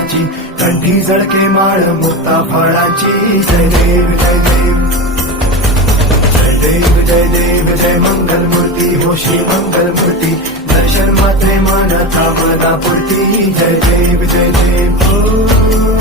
फुलाची, कंठी झळके माळ मुक्ता फळाची. जय देव जय देव जय देव जय देव जय मंगल मूर्ती होशी मंगल मूर्ती. दर्शन मात्रे मानता मना पुरती. जय देव जय देव.